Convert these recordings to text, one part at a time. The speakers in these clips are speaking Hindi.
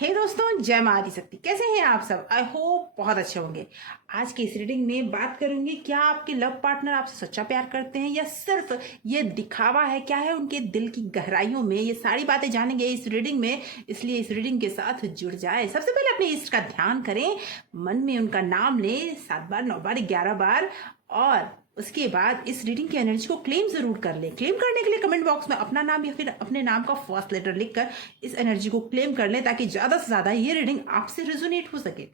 हे दोस्तों, जय माँ आदिशक्ति। कैसे हैं आप सब? आई होप बहुत अच्छे होंगे। आज की इस रीडिंग में बात करूंगी, क्या आपके लव पार्टनर आपसे सच्चा प्यार करते हैं या सिर्फ ये दिखावा है? क्या है उनके दिल की गहराइयों में? ये सारी बातें जानेंगे इस रीडिंग में, इसलिए इस रीडिंग के साथ जुड़ जाए। सबसे पहले अपने इष्ट का ध्यान करें, मन में उनका नाम लें 7 बार, 9 बार, 11 बार, और उसके बाद इस रीडिंग की एनर्जी को क्लेम जरूर कर लें। क्लेम करने के लिए कमेंट बॉक्स में अपना नाम या फिर अपने नाम का फर्स्ट लेटर लिखकर इस एनर्जी को क्लेम कर लें, ताकि ज्यादा से ज्यादा ये रीडिंग आपसे रेजोनेट हो सके।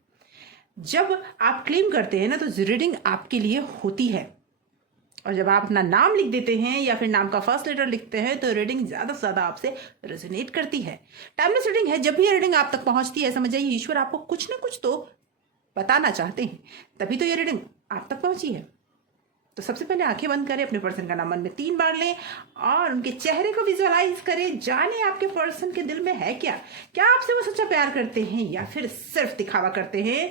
जब आप क्लेम करते हैं ना, तो रीडिंग आपके लिए होती है, और जब आप अपना नाम लिख देते हैं या फिर नाम का फर्स्ट लेटर लिखते हैं, तो रीडिंग ज्यादा से ज्यादा आपसे रेजोनेट करती है। टाइमलेस रीडिंग है। जब भी ये रीडिंग आप तक पहुंचती है, समझ जाइए ईश्वर आपको कुछ ना कुछ तो बताना चाहते हैं, तभी तो ये रीडिंग आप तक पहुंची है। तो सबसे पहले आंखें बंद करें, अपने पर्सन का नाम मन में 3 बार लें और उनके चेहरे को विजुअलाइज करें। जाने आपके पर्सन के दिल में है क्या? क्या आपसे वो सच्चा प्यार करते हैं या फिर सिर्फ दिखावा करते हैं?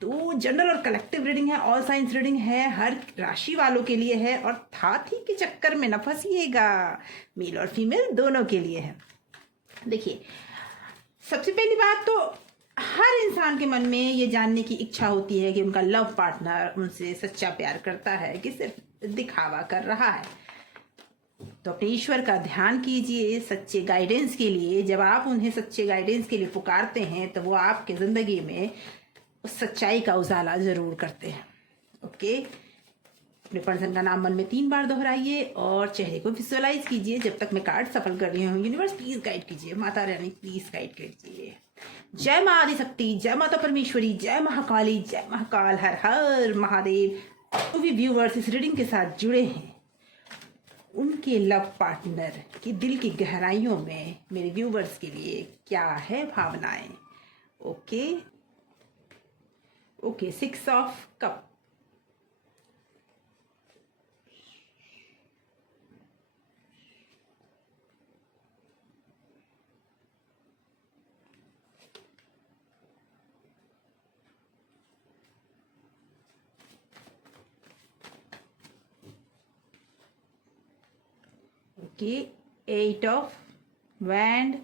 तो जनरल और कलेक्टिव रीडिंग है, ऑल साइंस रीडिंग है, हर राशि वालों के लिए है, और हाथी के चक्कर में न फंसिएगा, मेल और फीमेल दोनों के लिए है। देखिए, सबसे पहली बात तो हर इंसान के मन में ये जानने की इच्छा होती है कि उनका लव पार्टनर उनसे सच्चा प्यार करता है कि सिर्फ दिखावा कर रहा है। तो अपने ईश्वर का ध्यान कीजिए सच्चे गाइडेंस के लिए। जब आप उन्हें सच्चे गाइडेंस के लिए पुकारते हैं, तो वो आपके जिंदगी में उस सच्चाई का उजाला जरूर करते हैं। ओके, अपने पर्सन का नाम मन में 3 बार दोहराइए और चेहरे को विजुअलाइज कीजिए। जब तक मैं कार्ड सफल कर रही हूँ, यूनिवर्स प्लीज गाइड कीजिए, माता रानी प्लीज गाइड कीजिए। जय माँ आदिशक्ति, जय माता परमेश्वरी, जय महाकाली, जय महाकाल, हर हर महादेव। जो भी व्यूवर्स इस रीडिंग के साथ जुड़े हैं, उनके लव पार्टनर की दिल की गहराइयों में मेरे व्यूवर्स के लिए क्या है भावनाएं? Okay okay, 6 of cup, okay, 8 of wand,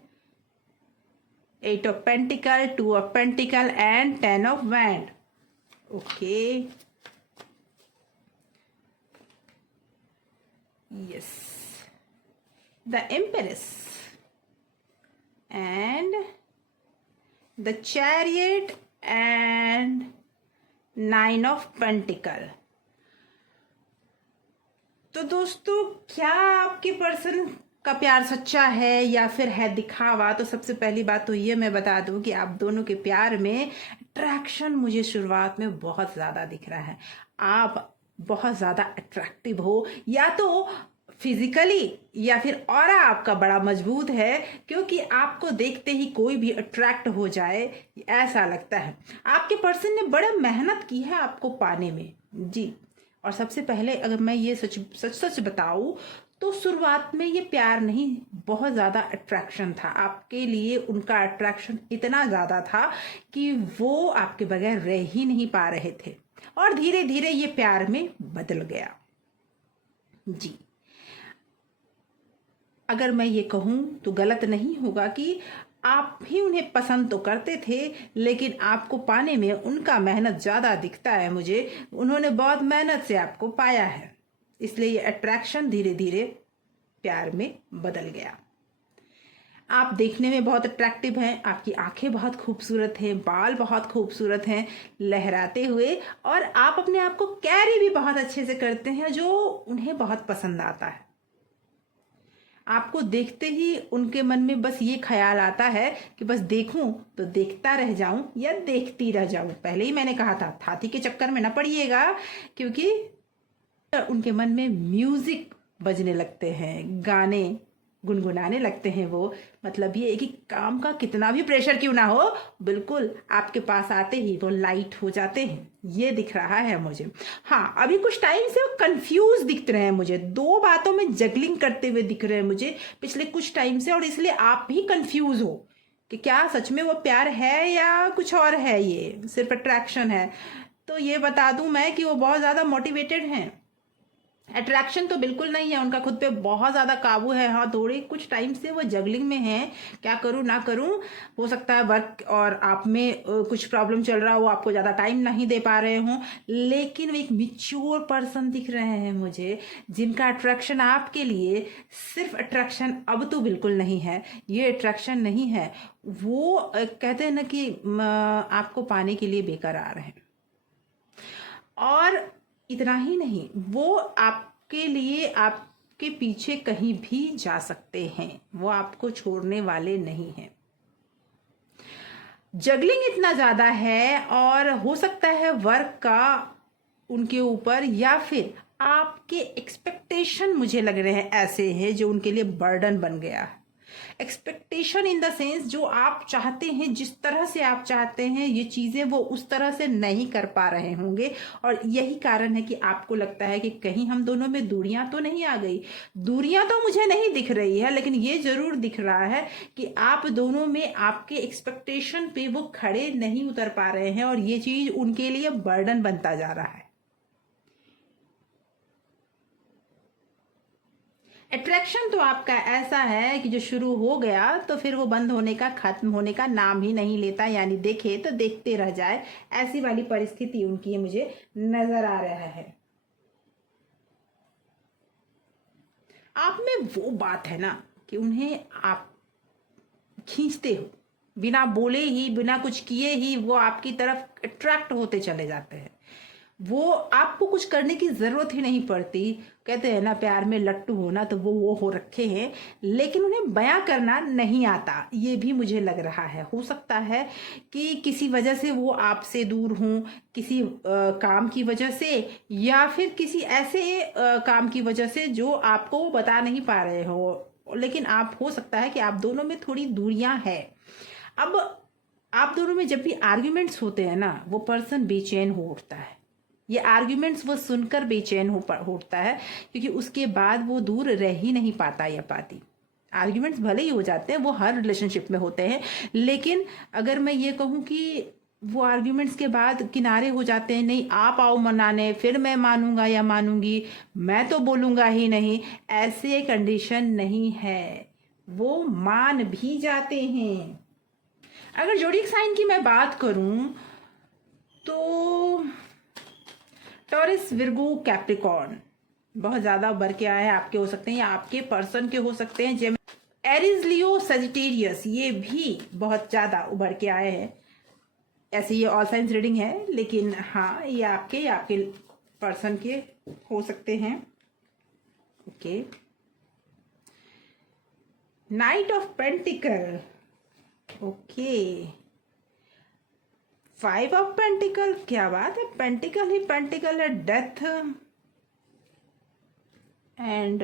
8 of pentacle, 2 of pentacle and 10 of wand. Okay. Yes. The Empress and the Chariot and 9 of pentacle. तो दोस्तों, क्या आपके पर्सन का प्यार सच्चा है या फिर है दिखावा? तो सबसे पहली बात तो ये मैं बता दूं कि आप दोनों के प्यार में अट्रैक्शन मुझे शुरुआत में बहुत ज्यादा दिख रहा है। आप बहुत ज्यादा अट्रैक्टिव हो, या तो फिजिकली या फिर ऑरा आपका बड़ा मजबूत है, क्योंकि आपको देखते ही कोई भी अट्रैक्ट हो जाए ऐसा लगता है। आपके पर्सन ने बड़ा मेहनत की है आपको पाने में जी। और सबसे पहले अगर मैं ये सच सच सच बताऊं, तो शुरुआत में ये प्यार नहीं, बहुत ज्यादा अट्रैक्शन था आपके लिए। उनका अट्रैक्शन इतना ज्यादा था कि वो आपके बगैर रह ही नहीं पा रहे थे, और धीरे धीरे ये प्यार में बदल गया जी। अगर मैं ये कहूं तो गलत नहीं होगा कि आप भी उन्हें पसंद तो करते थे, लेकिन आपको पाने में उनका मेहनत ज्यादा दिखता है मुझे। उन्होंने बहुत मेहनत से आपको पाया है, इसलिए ये अट्रैक्शन धीरे धीरे प्यार में बदल गया। आप देखने में बहुत अट्रैक्टिव हैं, आपकी आंखें बहुत खूबसूरत हैं, बाल बहुत खूबसूरत हैं लहराते हुए, और आप अपने आप को कैरी भी बहुत अच्छे से करते हैं, जो उन्हें बहुत पसंद आता है। आपको देखते ही उनके मन में बस ये ख्याल आता है कि बस देखूं तो देखता रह जाऊं या देखती रह जाऊं। पहले ही मैंने कहा था, हाथी के चक्कर में ना पड़िएगा, क्योंकि उनके मन में म्यूजिक बजने लगते हैं, गाने गुनगुनाने लगते हैं वो। मतलब ये है कि काम का कितना भी प्रेशर क्यों ना हो, बिल्कुल आपके पास आते ही वो लाइट हो जाते हैं, ये दिख रहा है मुझे। हाँ, अभी कुछ टाइम से वो कंफ्यूज दिख रहे हैं मुझे, 2 बातों में जगलिंग करते हुए दिख रहे हैं मुझे पिछले कुछ टाइम से, और इसलिए आप भी कंफ्यूज हो कि क्या सच में वो प्यार है या कुछ और है, ये सिर्फ अट्रैक्शन है। तो ये बता दूं मैं कि वो बहुत ज्यादा मोटिवेटेड हैं, अट्रैक्शन तो बिल्कुल नहीं है, उनका खुद पे बहुत ज़्यादा काबू है। हाँ, थोड़े कुछ टाइम से वो जगलिंग में है, क्या करूँ ना करूँ। हो सकता है वर्क और आप में कुछ प्रॉब्लम चल रहा हो, आपको ज़्यादा टाइम नहीं दे पा रहे हों, लेकिन वो एक मिच्योर पर्सन दिख रहे हैं मुझे, जिनका अट्रैक्शन आपके लिए सिर्फ अट्रैक्शन अब तो बिल्कुल नहीं है, ये अट्रैक्शन नहीं है। वो कहते हैं ना कि आपको पाने के लिए बेकरार हैं। और इतना ही नहीं, वो आपके लिए आपके पीछे कहीं भी जा सकते हैं, वो आपको छोड़ने वाले नहीं हैं। जगलिंग इतना ज़्यादा है और हो सकता है वर्क का उनके ऊपर, या फिर आपके एक्सपेक्टेशन मुझे लग रहे हैं ऐसे हैं जो उनके लिए बर्डन बन गया है। एक्सपेक्टेशन इन द सेंस, जो आप चाहते हैं, जिस तरह से आप चाहते हैं ये चीज़ें, वो उस तरह से नहीं कर पा रहे होंगे। और यही कारण है कि आपको लगता है कि कहीं हम दोनों में दूरियां तो नहीं आ गई। दूरियां तो मुझे नहीं दिख रही है, लेकिन ये जरूर दिख रहा है कि आप दोनों में आपके एक्सपेक्टेशन पे वो खड़े नहीं उतर पा रहे हैं, और ये चीज़ उनके लिए बर्डन बनता जा रहा है। अट्रैक्शन तो आपका ऐसा है कि जो शुरू हो गया तो फिर वो बंद होने का, खत्म होने का नाम ही नहीं लेता, यानी देखे तो देखते रह जाए, ऐसी वाली परिस्थिति उनकी मुझे नजर आ रहा है। आप में वो बात है ना कि उन्हें आप खींचते हो, बिना बोले ही, बिना कुछ किए ही वो आपकी तरफ अट्रैक्ट होते चले जाते हैं। वो आपको कुछ करने की जरूरत ही नहीं पड़ती। कहते हैं ना, प्यार में लट्टू होना, तो वो हो रखे हैं, लेकिन उन्हें बयां करना नहीं आता, ये भी मुझे लग रहा है। हो सकता है कि किसी वजह से वो आपसे दूर हों, किसी काम की वजह से, या फिर किसी ऐसे काम की वजह से जो आपको वो बता नहीं पा रहे हो, लेकिन आप, हो सकता है कि आप दोनों में थोड़ी दूरियां हैं। अब आप दोनों में जब भी आर्ग्यूमेंट्स होते हैं ना, वो पर्सन बेचैन हो उठता है। ये आर्ग्यूमेंट्स वो सुनकर बेचैन होता है, क्योंकि उसके बाद वो दूर रह ही नहीं पाता या पाती। आर्ग्यूमेंट्स भले ही हो जाते हैं, वो हर रिलेशनशिप में होते हैं, लेकिन अगर मैं ये कहूँ कि वो आर्ग्यूमेंट्स के बाद किनारे हो जाते हैं, नहीं आप आओ मनाने, फिर मैं मानूंगा या मानूंगी, मैं तो बोलूंगा ही नहीं, ऐसे कंडीशन नहीं है, वो मान भी जाते हैं। अगर जोडिक साइन की मैं बात करूं तो टॉरस, विर्गो, कैप्रिकॉर्न बहुत ज्यादा उभर के आए हैं, आपके हो सकते हैं या आपके पर्सन के हो सकते हैं। जेमिनी, एरीज, लियो, सजिटेरियस, ये भी बहुत ज्यादा उभर के आए हैं। ऐसे ये ऑल साइंस रीडिंग है, लेकिन हाँ, ये आपके पर्सन के हो सकते हैं। Okay, night of pentacle, okay, 5 of pentacle, क्या बात है, पेंटिकल ही पेंटिकल है, डेथ एंड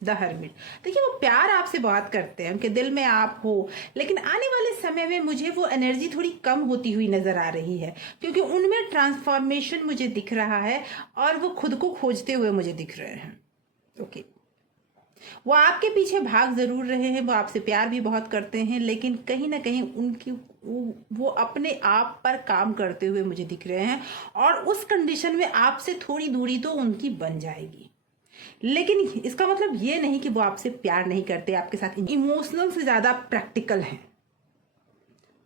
द हर्मिट। देखिए, वो प्यार आपसे बहुत करते हैं, उनके दिल में आप हो, लेकिन आने वाले समय में मुझे वो एनर्जी थोड़ी कम होती हुई नजर आ रही है, क्योंकि उनमें ट्रांसफॉर्मेशन मुझे दिख रहा है और वो खुद को खोजते हुए मुझे दिख रहे हैं। ओके, वो आपके पीछे भाग जरूर रहे हैं, वो आपसे प्यार भी बहुत करते हैं, लेकिन कहीं ना कहीं उनकी वो अपने आप पर काम करते हुए मुझे दिख रहे हैं, और उस कंडीशन में आपसे थोड़ी दूरी तो उनकी बन जाएगी। लेकिन इसका मतलब ये नहीं कि वो आपसे प्यार नहीं करते, आपके साथ इमोशनल से ज्यादा प्रैक्टिकल हैं,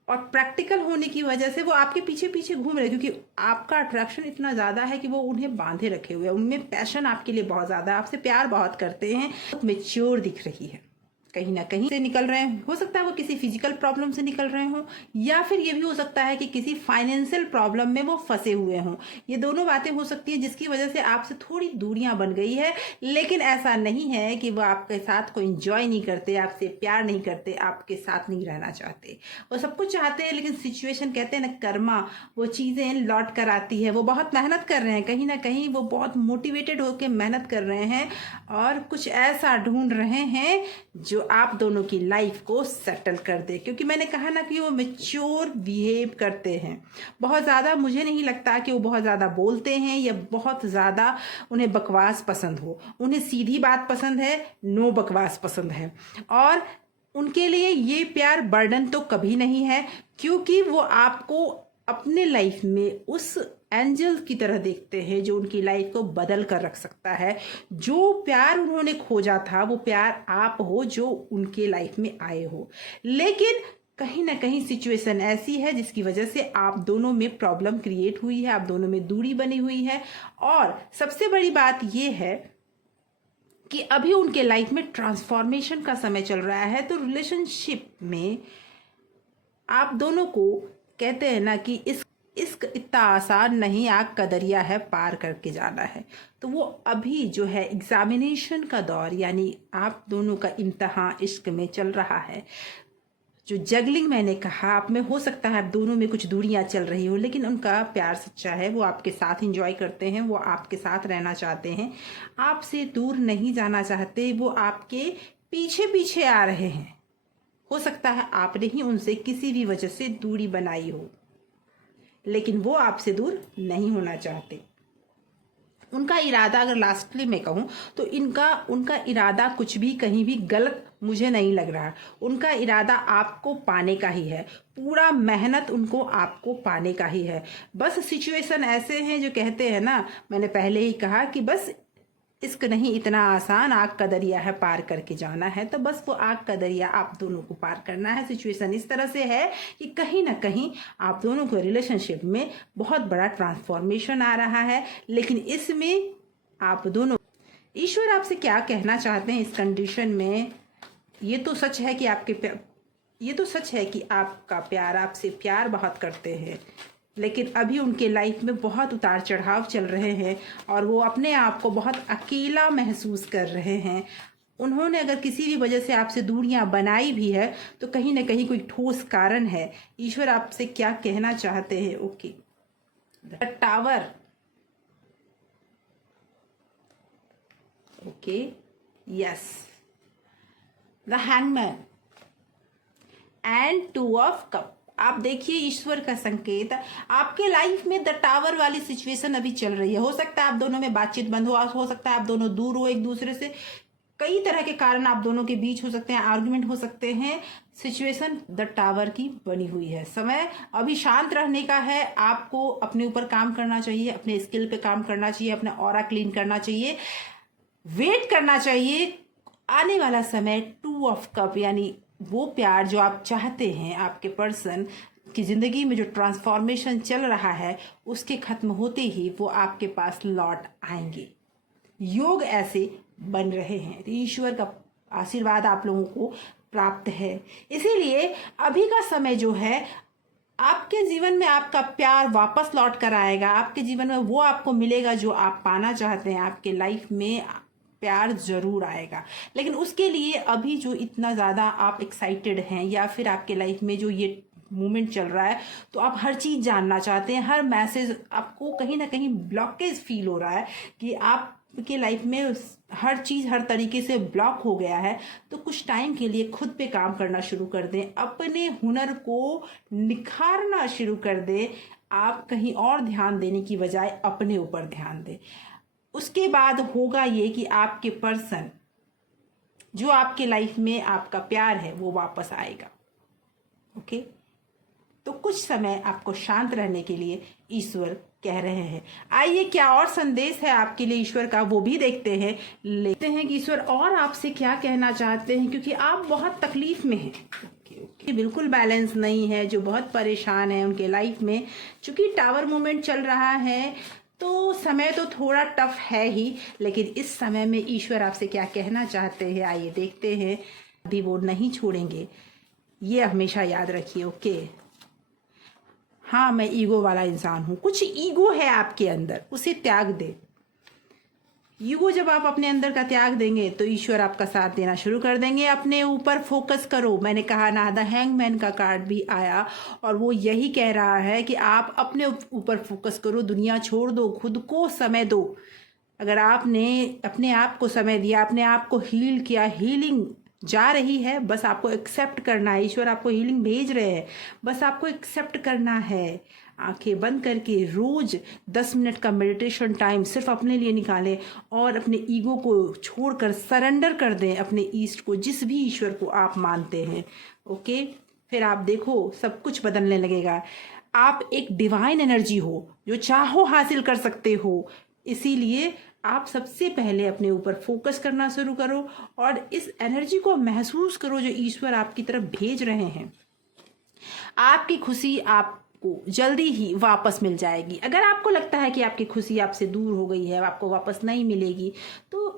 और प्रैक्टिकल होने की वजह से वो आपके पीछे पीछे घूम रहे हैं, क्योंकि आपका अट्रैक्शन इतना ज्यादा है कि वो उन्हें बांधे रखे हुए हैं, उनमें पैशन आपके लिए बहुत ज्यादा है, आपसे प्यार बहुत करते हैं, बहुत मेच्योर दिख रही है। कहीं ना कहीं से निकल रहे हैं, हो सकता है वो किसी फिजिकल प्रॉब्लम से निकल रहे हों, या फिर ये भी हो सकता है कि किसी फाइनेंशियल प्रॉब्लम में वो फंसे हुए हों। ये दोनों बातें हो सकती हैं, जिसकी वजह से आपसे थोड़ी दूरियां बन गई है। लेकिन ऐसा नहीं है कि वो आपके साथ को एंजॉय नहीं करते, आपसे प्यार नहीं करते, आपके साथ नहीं रहना चाहते। वो सब कुछ चाहते हैं, लेकिन सिचुएशन, कहते हैं ना कर्मा, वो चीजें लौट कर आती है। वो बहुत मेहनत कर रहे हैं, कहीं ना कहीं वो बहुत मोटिवेटेड होकर मेहनत कर रहे हैं, और कुछ ऐसा ढूंढ रहे हैं जो आप दोनों की लाइफ को सेटल कर दे। क्योंकि मैंने कहा ना कि वो मैच्योर बिहेव करते हैं बहुत ज़्यादा। मुझे नहीं लगता कि वो बहुत ज़्यादा बोलते हैं या बहुत ज़्यादा उन्हें बकवास पसंद हो। उन्हें सीधी बात पसंद है, नो बकवास पसंद है। और उनके लिए ये प्यार बर्डन तो कभी नहीं है, क्योंकि वो आपको अपने लाइफ में उस एंजल की तरह देखते हैं जो उनकी लाइफ को बदल कर रख सकता है। जो प्यार उन्होंने खोजा था वो प्यार आप हो जो उनके लाइफ में आए हो, लेकिन कहीं ना कहीं सिचुएशन ऐसी है जिसकी वजह से आप दोनों में प्रॉब्लम क्रिएट हुई है, आप दोनों में दूरी बनी हुई है। और सबसे बड़ी बात यह है कि अभी उनके लाइफ में ट्रांसफॉर्मेशन का समय चल रहा है। तो रिलेशनशिप में आप दोनों को कहते हैं ना कि इश्क इतना आसान नहीं, आग का दरिया है, पार करके जाना है। तो वो अभी जो है एग्जामिनेशन का दौर, यानी आप दोनों का इम्तहान इश्क में चल रहा है। जो जगलिंग मैंने कहा, आप में हो सकता है आप दोनों में कुछ दूरियां चल रही हो, लेकिन उनका प्यार सच्चा है। वो आपके साथ एंजॉय करते हैं, वो आपके साथ रहना चाहते हैं, आपसे दूर नहीं जाना चाहते। वो आपके पीछे पीछे आ रहे हैं। हो सकता है आपने ही उनसे किसी भी वजह से दूरी बनाई हो, लेकिन वो आपसे दूर नहीं होना चाहते। उनका इरादा, अगर लास्टली मैं कहूँ तो उनका इरादा कुछ भी कहीं भी गलत मुझे नहीं लग रहा। उनका इरादा आपको पाने का ही है, पूरा मेहनत उनको आपको पाने का ही है। बस सिचुएशन ऐसे हैं जो कहते हैं ना, मैंने पहले ही कहा कि बस इश्क नहीं इतना आसान, आग का दरिया है, पार करके जाना है। तो बस वो आग का दरिया आप दोनों को पार करना है। सिचुएशन इस तरह से है कि कहीं ना कहीं आप दोनों को रिलेशनशिप में बहुत बड़ा ट्रांसफॉर्मेशन आ रहा है, लेकिन इसमें आप दोनों, ईश्वर आपसे क्या कहना चाहते हैं इस कंडीशन में, ये तो सच है कि आपका प्यार, आपसे प्यार बहुत करते हैं, लेकिन अभी उनके लाइफ में बहुत उतार चढ़ाव चल रहे हैं और वो अपने आप को बहुत अकेला महसूस कर रहे हैं। उन्होंने अगर किसी भी वजह से आपसे दूरियां बनाई भी है तो कहीं ना कहीं कोई ठोस कारण है। ईश्वर आपसे क्या कहना चाहते हैं? Okay, the tower, okay, yes, the hangman and two of cup. आप देखिए ईश्वर का संकेत, आपके लाइफ में द टावर वाली सिचुएशन अभी चल रही है। हो सकता है आप दोनों में बातचीत बंद हो सकता है आप दोनों दूर हो एक दूसरे से, कई तरह के कारण आप दोनों के बीच हो सकते हैं, आर्गुमेंट हो सकते हैं। सिचुएशन द टावर की बनी हुई है। समय अभी शांत रहने का है। आपको अपने ऊपर काम करना चाहिए, अपने स्किल पे काम करना चाहिए, अपना ऑरा क्लीन करना चाहिए, वेट करना चाहिए। आने वाला समय टू ऑफ कप, यानी वो प्यार जो आप चाहते हैं, आपके पर्सन की जिंदगी में जो ट्रांसफॉर्मेशन चल रहा है, उसके खत्म होते ही वो आपके पास लौट आएंगे। योग ऐसे बन रहे हैं। तो ईश्वर का आशीर्वाद आप लोगों को प्राप्त है। इसीलिए अभी का समय जो है, आपके जीवन में आपका प्यार वापस लौट कर आएगा। आपके जीवन में वो आपको मिलेगा जो आप पाना चाहते हैं। आपके लाइफ में प्यार जरूर आएगा, लेकिन उसके लिए अभी जो इतना ज़्यादा आप एक्साइटेड हैं, या फिर आपके लाइफ में जो ये मोमेंट चल रहा है, तो आप हर चीज़ जानना चाहते हैं, हर मैसेज आपको कहीं ना कहीं ब्लॉकेज फील हो रहा है कि आपके लाइफ में हर चीज़ हर तरीके से ब्लॉक हो गया है। तो कुछ टाइम के लिए खुद पे काम करना शुरू कर दें, अपने हुनर को निखारना शुरू कर दें। आप कहीं और ध्यान देने की बजाय अपने ऊपर ध्यान दें। उसके बाद होगा ये कि आपके पर्सन जो आपके लाइफ में आपका प्यार है वो वापस आएगा। ओके, तो कुछ समय आपको शांत रहने के लिए ईश्वर कह रहे हैं। आइए क्या और संदेश है आपके लिए ईश्वर का, वो भी देखते हैं कि ईश्वर और आपसे क्या कहना चाहते हैं, क्योंकि आप बहुत तकलीफ में हैं। ओके, बिल्कुल बैलेंस नहीं है, जो बहुत परेशान है उनके लाइफ में। चूंकि टावर मोमेंट चल रहा है तो समय तो थोड़ा टफ है ही, लेकिन इस समय में ईश्वर आपसे क्या कहना चाहते हैं आइए देखते हैं। अभी वो नहीं छोड़ेंगे, ये हमेशा याद रखिए। ओके, हाँ, मैं ईगो वाला इंसान हूँ, कुछ ईगो है आपके अंदर, उसे त्याग दे। ईगो जब आप अपने अंदर का त्याग देंगे तो ईश्वर आपका साथ देना शुरू कर देंगे। अपने ऊपर फोकस करो। मैंने कहा ना, द हैंगमैन का कार्ड भी आया और वो यही कह रहा है कि आप अपने ऊपर फोकस करो, दुनिया छोड़ दो, खुद को समय दो। अगर आपने अपने आप को समय दिया, अपने आप को हील किया, हीलिंग जा रही है, बस आपको एक्सेप्ट करना है। ईश्वर आपको हीलिंग भेज रहे हैं, बस आपको एक्सेप्ट करना है। आंखें बंद करके रोज 10 मिनट का मेडिटेशन टाइम सिर्फ अपने लिए निकालें और अपने ईगो को छोड़कर सरेंडर कर दें अपने ईस्ट को, जिस भी ईश्वर को आप मानते हैं। ओके, फिर आप देखो सब कुछ बदलने लगेगा। आप एक डिवाइन एनर्जी हो, जो चाहो हासिल कर सकते हो। इसीलिए आप सबसे पहले अपने ऊपर फोकस करना शुरू करो और इस एनर्जी को महसूस करो जो ईश्वर आपकी तरफ भेज रहे हैं। आपकी खुशी आपको जल्दी ही वापस मिल जाएगी। अगर आपको लगता है कि आपकी खुशी आपसे दूर हो गई है, आपको वापस नहीं मिलेगी, तो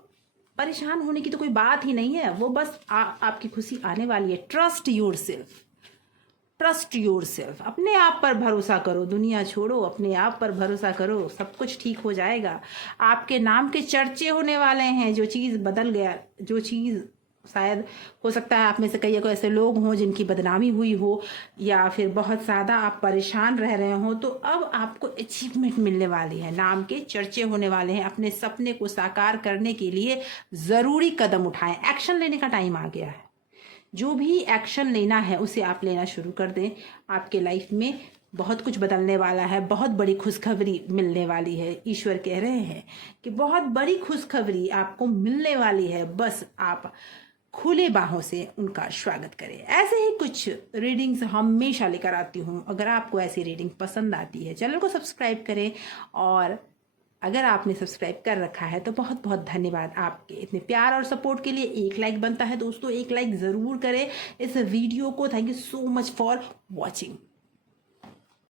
परेशान होने की तो कोई बात ही नहीं है। वो बस आपकी खुशी आने वाली है। Trust your self, trust your self. अपने आप पर भरोसा करो, दुनिया छोड़ो, अपने आप पर भरोसा करो, सब कुछ ठीक हो जाएगा। आपके नाम के चर्चे होने वाले हैं। जो चीज़ बदल गया, जो चीज़ शायद हो सकता है आप में से कई ऐसे लोग हों जिनकी बदनामी हुई हो, या फिर बहुत ज़्यादा आप परेशान रह रहे हो, तो अब आपको अचीवमेंट मिलने वाली है, नाम के चर्चे होने वाले हैं। अपने सपने को साकार करने के लिए ज़रूरी कदम उठाएं। एक्शन लेने का टाइम आ गया है। जो भी एक्शन लेना है उसे आप लेना शुरू कर दें। आपके लाइफ में बहुत कुछ बदलने वाला है, बहुत बड़ी खुशखबरी मिलने वाली है। ईश्वर कह रहे हैं कि बहुत बड़ी खुशखबरी आपको मिलने वाली है, बस आप खुले बाहों से उनका स्वागत करें। ऐसे ही कुछ रीडिंग्स हमेशा लेकर आती हूँ। अगर आपको ऐसी रीडिंग पसंद आती है, चैनल को सब्सक्राइब करें, और अगर आपने सब्सक्राइब कर रखा है तो बहुत बहुत धन्यवाद आपके इतने प्यार और सपोर्ट के लिए। एक लाइक बनता है दोस्तों, एक लाइक ज़रूर करें इस वीडियो को। Thank you so much for watching.